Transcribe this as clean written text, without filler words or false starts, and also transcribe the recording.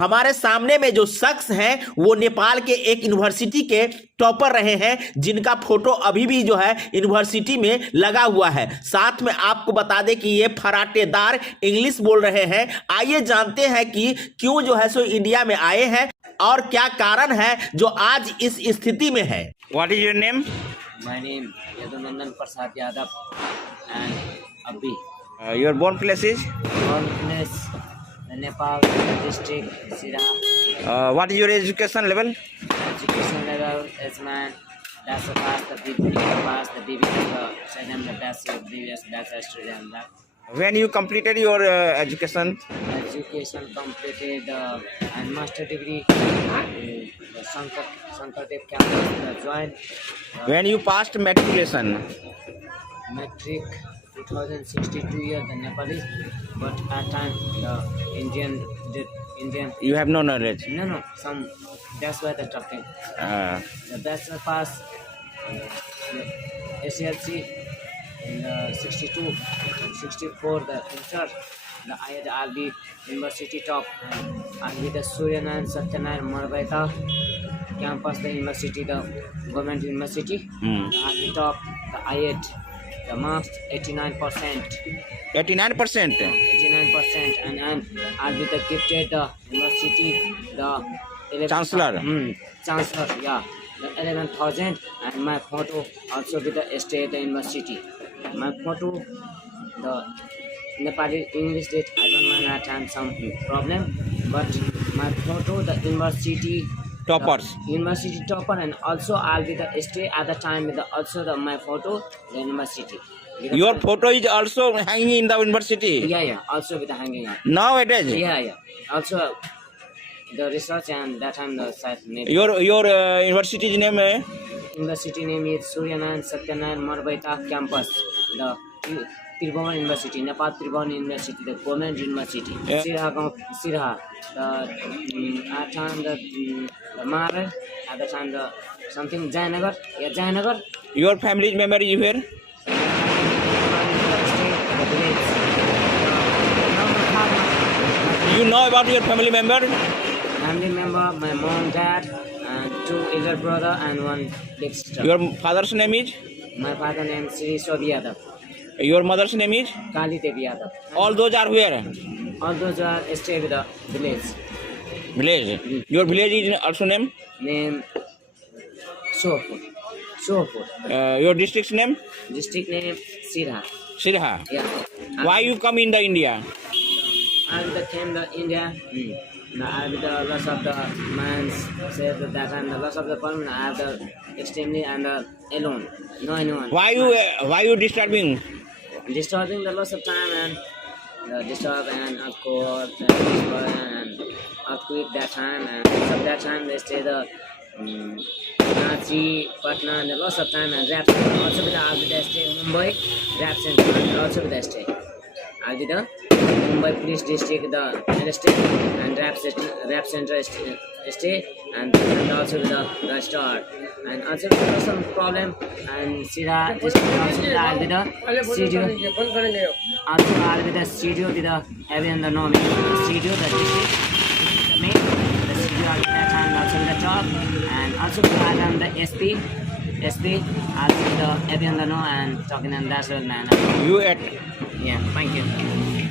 हमारे सामने में जो शख्स हैं वो नेपाल के एक यूनिवर्सिटी के टॉपर रहे हैं, जिनका फोटो अभी भी जो है यूनिवर्सिटी में लगा हुआ है। साथ में आपको बता दें कि ये फराटेदार इंग्लिश बोल रहे हैं। आइए जानते हैं कि क्यों जो है सो इंडिया में आए हैं और क्या कारण है जो आज इस स्थिति में है। What is your name? My name Yadunandan Prasad Yadav and Abhi. Your born place is? Born place Nepal district Sira. What is your education level? Education level is man. That's the past the BBA pass the BBA second the best of previous bachelor student. When you completed your education? Education completed and master degree Sankardev campus joined. When you passed matriculation? Metric 2062 year the Nepalese, but at time the Indian. You have no knowledge? No, some. That's why they're talking. The bachelor pass SLC in 62, 64 the inter. I'll be university top and I'll be the Suryanan Satyanan Marbaita campus the university the government university. I'll be top the IED. The marks 89%. 89%? 89%, and I'll be the gifted the university the Chancellor. Chancellor, yeah, the 11,000, and my photo also with the state the university. My photo the Nepali English date I don't mind that and some problem, but my photo the university. Toppers. University topper, and also I'll be the stay at the time with the also the my photo the university. Your photo is also hanging in the university? Yeah, also with the hanging out. Nowadays? Yeah. Also the research and that time the site name. Your university's name? University name is Suryanan Satyanan Marbaita campus. The Tribhuvan University, Nepal Tribhuvan University, the government university. Sirha. At time the Mara, at the time the something Jayanagar. Yeah, Jayanagar. Your family member is here? You know about your family member? Family member, my mom, dad, and two elder brother and one big sister. Your father's name is? My father name is Sri Sobi Yadav. Your mother's name is? Kali Devi Yadav. All those are where? All those are stay with the village. Village. Your village is also name? Name Sohpur. Your district's name? District name Sirha. Sirha. Yeah. Why you come in the India? I came to India. I with the loss of the man's said that time the loss of the permanent I have the extremely and alone. No anyone. Why you disturbing? Disturbing the loss of time and disturb and alcohol and earthquake that time and of that time they stay the Nazi, Patna and the loss of time and rap center. Also with the I'll be the stay Mumbai rap center and also with the stay. I'll be the Mumbai police district the stay and rap center stay and also with the star and also with the some problem and Sira district also with the I'll be the studio also I'll be the studio with the heavy and the normal studio the district the main the studio I'll be that time also with the top and also with the I'm the SP I'll be the heavy and the no and talking and that's all man. You at? Yeah, thank you.